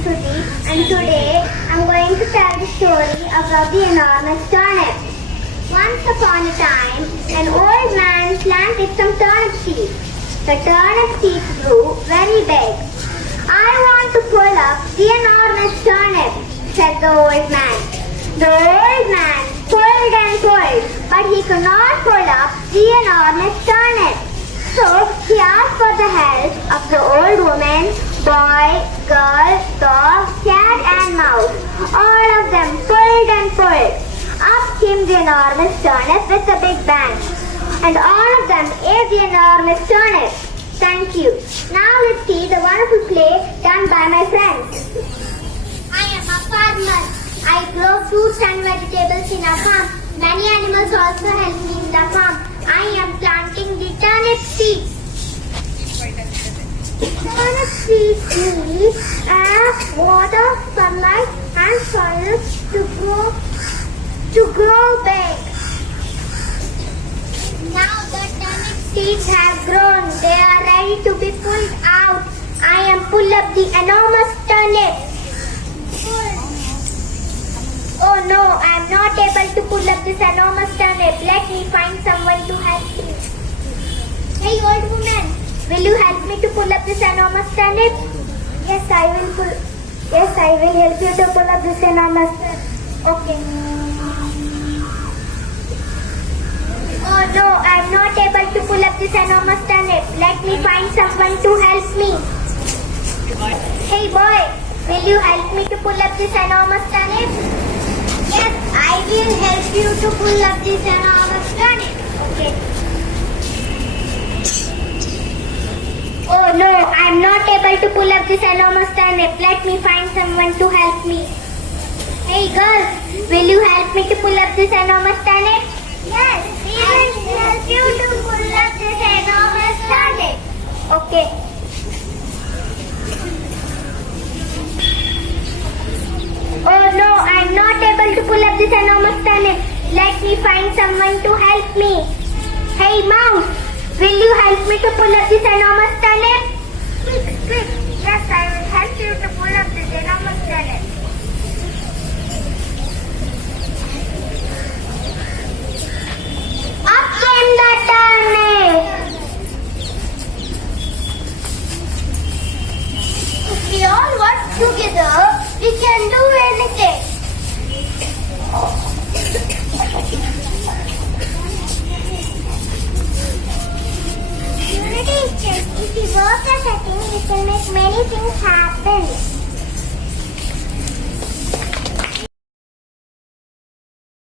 Sudeep, and today I'm going to tell the story about the enormous turnip. Once upon a time, an old man planted some turnip seeds. The turnip seeds grew very big. I want to pull up the enormous turnip, said the old man. The old man pulled and pulled, but he could not pull up the enormous turnip. So he asked for the help of the old woman, boy, girl, dog, cat and mouse. All of them pulled and pulled. Up came the enormous turnip with a big bang. And all of them ate the enormous turnip. Thank you. Now let's see the wonderful play done by my friends. I am a farmer. I grow fruits and vegetables in a farm. Many animals also help me in the farm. I am planting the turnip seeds. Turnip seeds need air, water, sunlight and soil to grow big. Now the turnip seeds have grown. They are ready to be pulled out. I am pull up the enormous turnip. Oh no, I am not able to pull up this enormous turnip. Let me find someone to help me. Hey old woman, will you help me to pull up this enormous turnip? Yes, I will help you to pull up this enormous turnip. Okay. Oh no, I am not able to pull up this enormous turnip. Let me find someone to help me. Hey boy, will you help me to pull up this enormous turnip? Yes, I will help you to pull up this enormous turnip. Okay. Oh no, I am not able to pull up this enormous turnip. Let me find someone to help me. Hey girls, will you help me to pull up this enormous turnip? Yes, we will help you to pull up this enormous turnip. Okay. Oh no, I am not able to pull up this enormous turnip. Let me find someone to help me. Hey mouse, will you help me to pull up this enormous turnip? Quick. Yes, I will help you to pull up this enormous turnip. Up came the turnip. If we all work together, we can do anything. Unity is strength. If we work as a team, we can make many things happen.